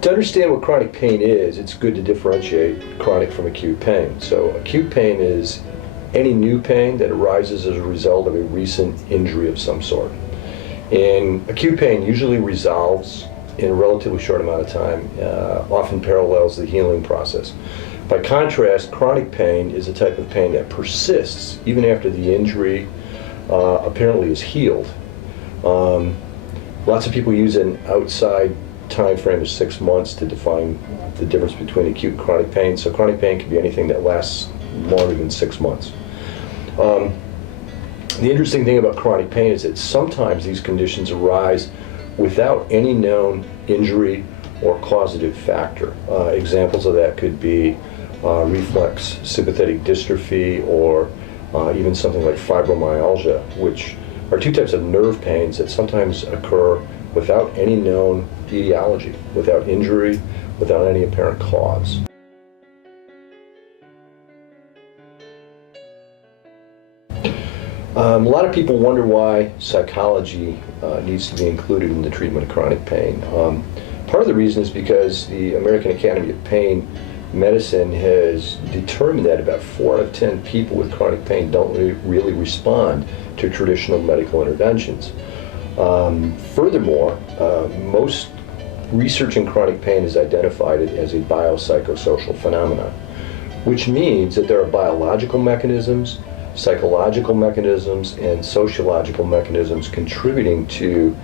To understand what chronic pain is, it's good to differentiate chronic from acute pain. So acute pain is any new pain that arises as a result of a recent injury of some sort. And acute pain usually resolves in a relatively short amount of time, often parallels the healing process. By contrast, chronic pain is a type of pain that persists even after the injury apparently is healed. Lots of people use an outside time frame of 6 months to define the difference between acute and chronic pain. So chronic pain can be anything that lasts longer than 6 months. The interesting thing about chronic pain is that sometimes these conditions arise without any known injury or causative factor. Examples of that could be reflex sympathetic dystrophy, or even something like fibromyalgia, which are two types of nerve pains that sometimes occur without any known etiology, without injury, without any apparent cause. A lot of people wonder why psychology needs to be included in the treatment of chronic pain. Part of the reason is because the American Academy of Pain Medicine has determined that about 4 out of 10 people with chronic pain don't really respond to traditional medical interventions. Furthermore, most research in chronic pain has identified it as a biopsychosocial phenomenon, which means that there are biological mechanisms, psychological mechanisms, and sociological mechanisms contributing to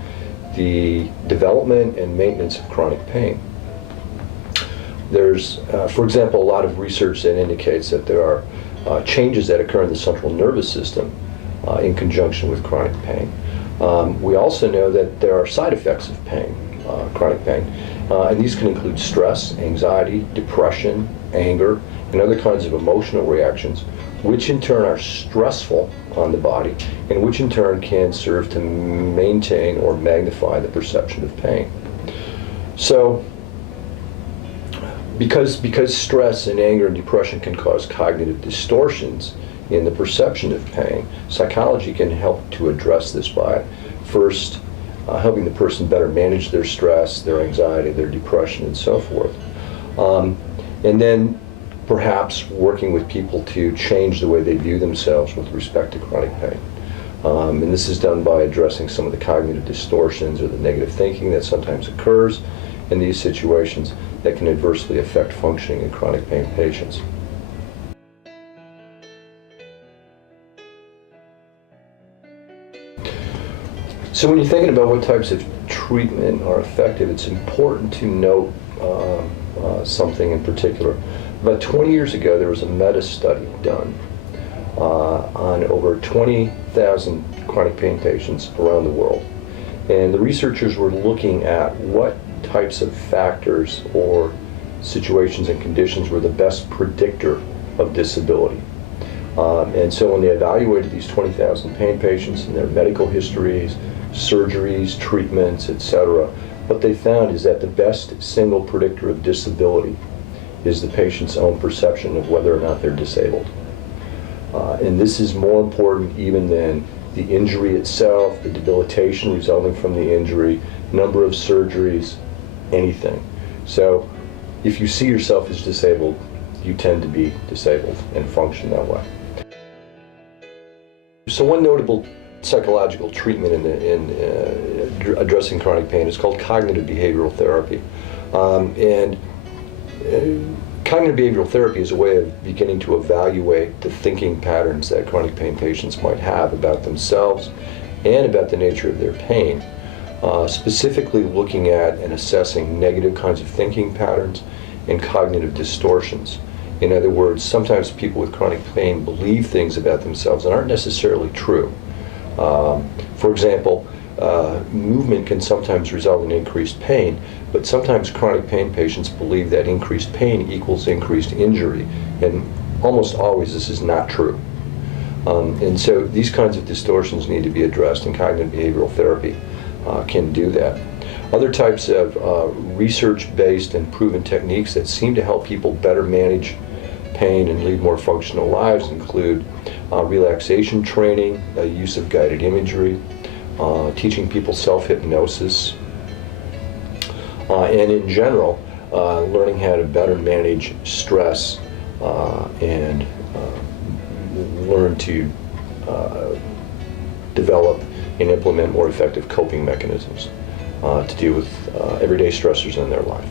the development and maintenance of chronic pain. There's, for example, a lot of research that indicates that there are changes that occur in the central nervous system in conjunction with chronic pain. We also know that there are side effects of pain, chronic pain, and these can include stress, anxiety, depression, anger, and other kinds of emotional reactions, which in turn are stressful on the body, and which in turn can serve to maintain or magnify the perception of pain. So, because stress and anger and depression can cause cognitive distortions in the perception of pain, psychology can help to address this by first helping the person better manage their stress, their anxiety, their depression, and so forth. And then perhaps working with people to change the way they view themselves with respect to chronic pain. And this is done by addressing some of the cognitive distortions or the negative thinking that sometimes occurs in these situations that can adversely affect functioning in chronic pain patients. So when you're thinking about what types of treatment are effective, it's important to note something in particular. About 20 years ago, there was a meta-study done on over 20,000 chronic pain patients around the world. And the researchers were looking at what types of factors or situations and conditions were the best predictor of disability. And so when they evaluated these 20,000 pain patients and their medical histories, surgeries, treatments, etc., what they found is that the best single predictor of disability is the patient's own perception of whether or not they're disabled. And this is more important even than the injury itself, the debilitation resulting from the injury, number of surgeries, anything. So if you see yourself as disabled, you tend to be disabled and function that way. So one notable psychological treatment in addressing chronic pain is called cognitive behavioral therapy. Cognitive behavioral therapy is a way of beginning to evaluate the thinking patterns that chronic pain patients might have about themselves and about the nature of their pain, specifically looking at and assessing negative kinds of thinking patterns and cognitive distortions. In other words, sometimes people with chronic pain believe things about themselves that aren't necessarily true. For example, movement can sometimes result in increased pain, but sometimes chronic pain patients believe that increased pain equals increased injury, and almost always this is not true. And so these kinds of distortions need to be addressed, and cognitive behavioral therapy can do that. Other types of research-based and proven techniques that seem to help people better manage pain and lead more functional lives include relaxation training, use of guided imagery, teaching people self-hypnosis, and in general, learning how to better manage stress and learn to develop and implement more effective coping mechanisms to deal with everyday stressors in their life.